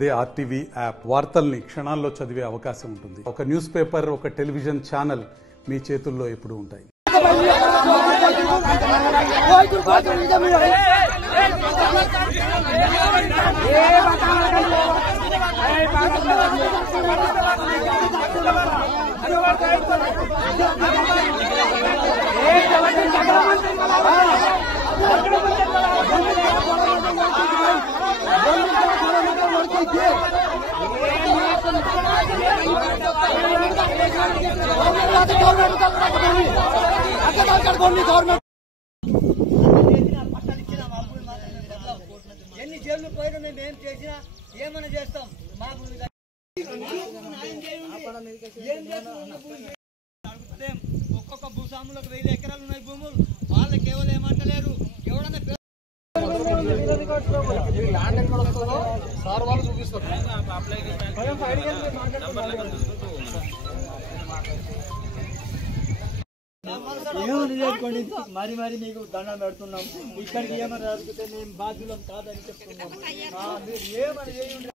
అదే RTV app వార్తల్ని క్షణాల్లో చదివే అవకాశం ఉంటుంది. ఒక న్యూస్ పేపర్, ఒక టెలివిజన్ ఛానల్ మీ చేతుల్లో ఎప్పుడూ ఉంటాయి. ఎన్ని జైలు పోయినా మేము ఏం చేసినా ఏమైనా చేస్తాం. మాకు ఒక్కొక్క భూస్వాములకు 1000 ఎకరాలు ఉన్నాయి భూములు. వాళ్ళకి కేవలం ఏమంటలేరు. ఎవడన్నా ఏమని చేసుకోండి. మరి మీకు దండం పెడుతున్నాం. ఇక్కడికి ఏమని అడిగితే మేము బాధ్యులం కాదని చెప్తున్నాం. మీరు ఏమని చేయండి.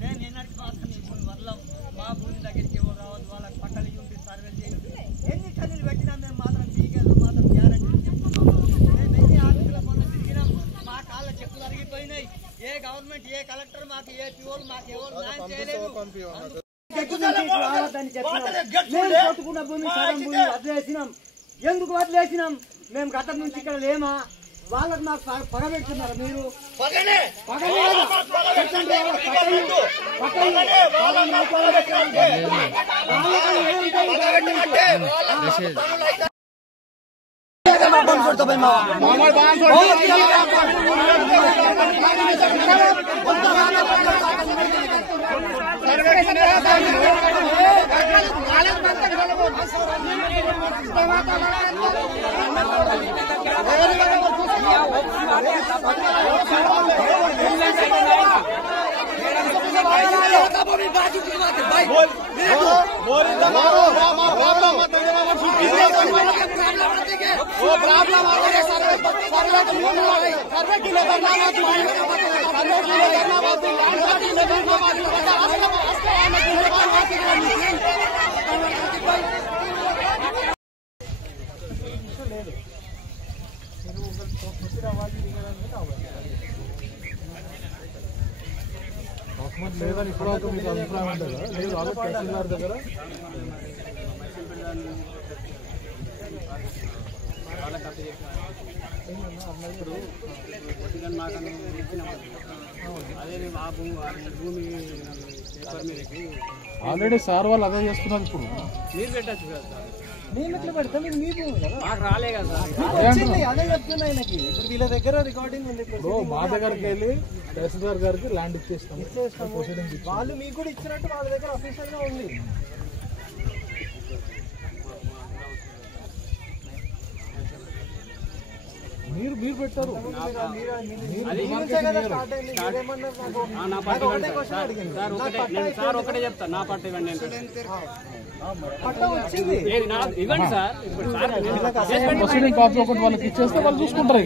మేము ఎన్నటికి మాత్రం ఈ భూమి వదలం. మా భూమి దగ్గరికి ఎవరు రావద్దు. వాళ్ళకి పట్టలు చూపి సర్వే చేయండి. ఎన్ని కన్నీళ్ళు పెట్టినా మేము మాత్రం టీకేలు మాత్రం గ్యారంటీ చెప్తున్నాం. మేము ఎన్ని ఆఫీసుల పనులు తిరిగినాం. మా కాళ్ళ చెప్పులు అరిగిపోయినాయి. ఏ గవర్నమెంట్, ఏ కలెక్టర్ మాకు, ఏ పిఓలు మాకు ఎవరు న్యాయం చేయలేదు. కొట్టుకున్న భూమి సగం భూమి వదిలేసినాం. ఎందుకు వదిలేసినాం? మేము గతం నుంచి ఇక్కడ లేమా? వాళ్ళకి మాకు పగబెడుతున్నారు. మీరు లేదని ఇప్పుడు మీకు అభిప్రాయం ఉంటుంది కదా. లేదు తహసీల్దార్ దగ్గర ఆల్రెడీ సార్ వాళ్ళు అదే చేస్తున్నారు. ఇప్పుడు మీరు పెట్టచ్చు కదా సార్. నేను ఎట్లా పెడతాను? మీ భూమి కదా, మాకు రాలే కదా సార్. అదే చెప్తున్నా ఆయనకి. ఇప్పుడు వీళ్ళ దగ్గర రికార్డింగ్ ఉంది. ఇప్పుడు మా దగ్గరికి వెళ్ళి తహసీల్దార్ గారికి ల్యాండ్ ఇచ్చేస్తాం. వాళ్ళు మీకు కూడా ఇచ్చినట్టు వాళ్ళ దగ్గర అఫీషియల్ గా ఉంది. మీరు పెట్టారు. సార్ ఒకటే చెప్తా, నా పట్ట ఇవ్వండి. ప్రొసీడింగ్ కాపీ ఒకటి వాళ్ళకి ఇచ్చేస్తే వాళ్ళు చూసుకుంటారు.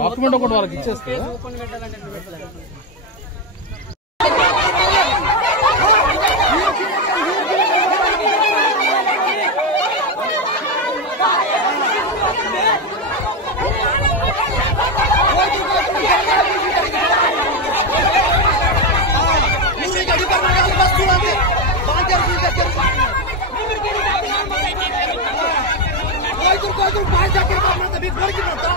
డాక్యుమెంట్ ఒకటి వాళ్ళకి ఇచ్చేస్తే कोई बाहर जाके काम करते भी घर की करता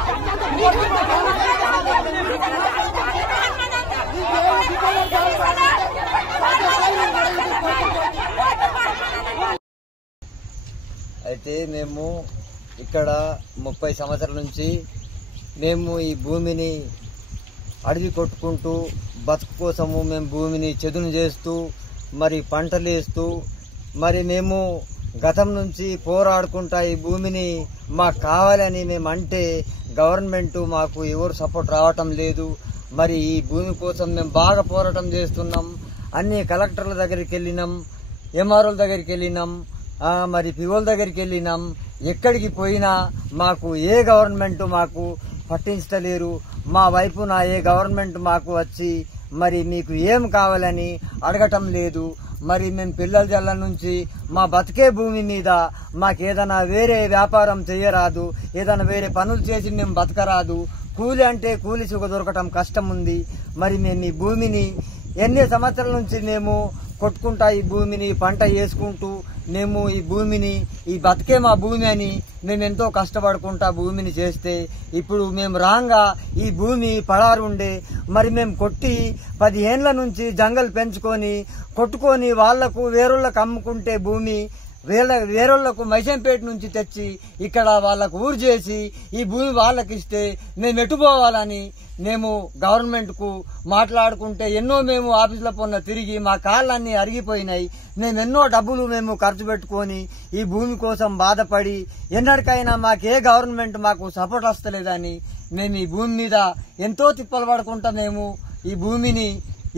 అయితే మేము ఇక్కడ 30 సంవత్సరాల నుంచి మేము ఈ భూమిని అడవి కొట్టుకుంటూ బతుకు కోసము మేము భూమిని చదును చేస్తూ మరి పంటలు వేస్తూ మరి మేము గతం నుంచి పోరాడుకుంటా ఈ భూమిని మాకు కావాలని మేము అంటే గవర్నమెంట్ మాకు ఎవరు సపోర్ట్ రావటం లేదు. మరి ఈ భూమి కోసం మేము బాగా పోరాటం చేస్తున్నాం. అన్ని కలెక్టర్ల దగ్గరికి వెళ్ళినాం, ఎంఆర్ఓల దగ్గరికి వెళ్ళినాం, మరి పిఓల దగ్గరికి వెళ్ళినాం. ఎక్కడికి పోయినా మాకు ఏ గవర్నమెంట్ మాకు పట్టించలేరు. మా వైపున ఏ గవర్నమెంట్ మాకు వచ్చి మరి మీకు ఏం కావాలని అడగటం లేదు. మరి మేము పిల్లల జల్ల నుంచి మా బతికే భూమి మీద మాకేదైనా వేరే వ్యాపారం చేయరాదు, ఏదైనా వేరే పనులు చేసి మేము బతకరాదు. కూలి అంటే కూలి సుఖ దొరకటం కష్టం ఉంది. మరి మేము ఈ భూమిని ఎన్ని సంవత్సరాల నుంచి మేము కొట్టుకుంటా ఈ భూమిని పంట వేసుకుంటూ మేము ఈ భూమిని ఈ బతికే మా భూమి అని మేము ఎంతో కష్టపడుకుంటా భూమిని చేస్తే ఇప్పుడు మేము రాంగా ఈ భూమి పడారు ఉండే మరి మేము కొట్టి 10 ఏండ్ల నుంచి జంగల్ పెంచుకొని కొట్టుకొని వాళ్లకు వేరోళ్ళకు అమ్ముకుంటే భూమి వేరోళ్లకు మైసంపేట నుంచి తెచ్చి ఇక్కడ వాళ్ళకు ఊరు చేసి ఈ భూమి వాళ్ళకి ఇస్తే మేము ఎటుపోవాలని మేము గవర్నమెంట్ కు మాట్లాడుకుంటే ఎన్నో మేము ఆఫీసుల పొన్న తిరిగి మా కాళ్ళన్నీ అరిగిపోయినాయి. మేము ఎన్నో డబ్బులు మేము ఖర్చు పెట్టుకొని ఈ భూమి కోసం బాధపడి ఎన్నటికైనా మాకే గవర్నమెంట్ మాకు సపోర్ట్ వస్తలేదని మేము ఈ భూమి మీద ఎంతో తిప్పలు పడుకుంటా మేము ఈ భూమిని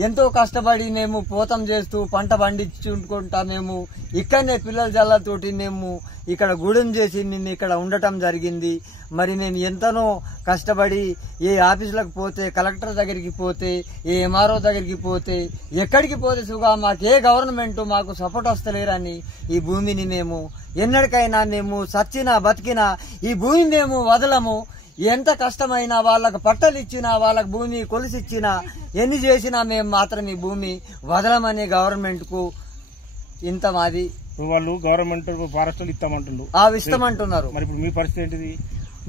ఎంతో కష్టపడి మేము పోతం చేస్తూ పంట పండించుకుంటా మేము ఇక్కడనే పిల్లల జల్లతోటి మేము ఇక్కడ గూడెం చేసి మేము ఇక్కడ ఉండటం జరిగింది. మరి మేము ఎంతనో కష్టపడి ఏ ఆఫీసులకు పోతే కలెక్టర్ దగ్గరికి పోతే ఏ ఎంఆర్ఓ దగ్గరికి పోతే ఎక్కడికి పోతే సుగా మాకే గవర్నమెంట్ మాకు సపోర్ట్ వస్తలేరని ఈ భూమిని మేము ఎన్నటికైనా మేము సచ్చినా బతికినా ఈ భూమి మేము వదలము. ఎంత కష్టమైనా వాళ్ళకు పట్టలు ఇచ్చినా వాళ్ళకు భూమి కొలిసిచ్చినా ఎన్ని చేసినా మేము మాత్రం ఈ భూమి వదలమని గవర్నమెంట్ కు ఇంత మాది వాళ్ళు గవర్నమెంట్ ఫారెస్ట్లు ఇస్తామంటున్నారు, ఇస్తామంటున్నారు. మరి ఇప్పుడు మీ పరిస్థితి ఏంటిది?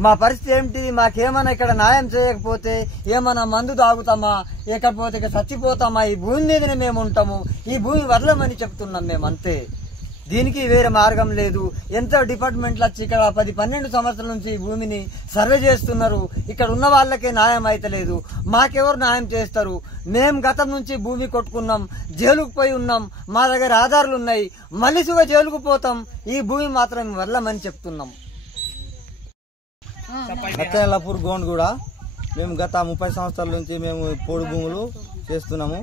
మా పరిస్థితి ఏమిటి? మాకేమైనా ఇక్కడ న్యాయం చేయకపోతే ఏమైనా మందు తాగుతామా, లేకపోతే ఇక చచ్చిపోతామా? ఈ భూమి మీదనే మేము ఉంటాము, ఈ భూమి వదలమని చెప్తున్నాం మేము అంతే. దీనికి వేరే మార్గం లేదు. ఎంతో డిపార్ట్మెంట్లు వచ్చి ఇక్కడ 10-12 సంవత్సరాల నుంచి ఈ భూమిని సర్వే చేస్తున్నారు. ఇక్కడ ఉన్న వాళ్ళకే న్యాయం అయితలేదు. మాకెవరు న్యాయం చేస్తారు? మేము గతం నుంచి భూమి కొట్టుకున్నాం, జైలుకు పోయి ఉన్నాం, మా దగ్గర ఆధారాలు ఉన్నాయి. మళ్ళీ సుగా జైలుకు పోతాం, ఈ భూమి మాత్రం వదలమని చెప్తున్నాం. నత్తనల్లపూర్ గోండ్ కూడా మేము గత 30 సంవత్సరాల నుంచి మేము పోడు భూములు చేస్తున్నాము.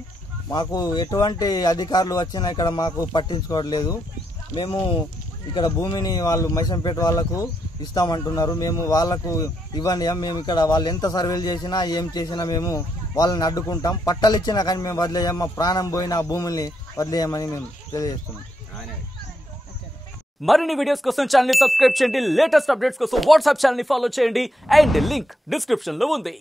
మాకు ఎటువంటి అధికారులు వచ్చినా ఇక్కడ మాకు పట్టించుకోవట్లేదు. మేము ఇక్కడ భూమిని వాళ్ళు మైసంపేట వాళ్లకు ఇస్తామంటున్నారు. మేము వాళ్లకు ఇవ్వండి. మేము ఇక్కడ వాళ్ళు ఎంత సర్వేలు చేసినా ఏం చేసినా మేము వాళ్ళని అడ్డుకుంటాం. పట్టాలు ఇచ్చినా కానీ మేము వదిలేయం. మా ప్రాణం పోయిన ఆ భూముల్ని వదిలేయమని మేము తెలియజేస్తున్నాం. మరిన్ని వీడియోస్ కోసం ఛానల్ ని సబ్స్క్రైబ్ చేయండి. లేటెస్ట్ అప్డేట్స్ కోసం వాట్సాప్ ఛానల్ ని ఫాలో చేయండి. అండ్ లింక్ డిస్క్రిప్షన్ లో ఉంది.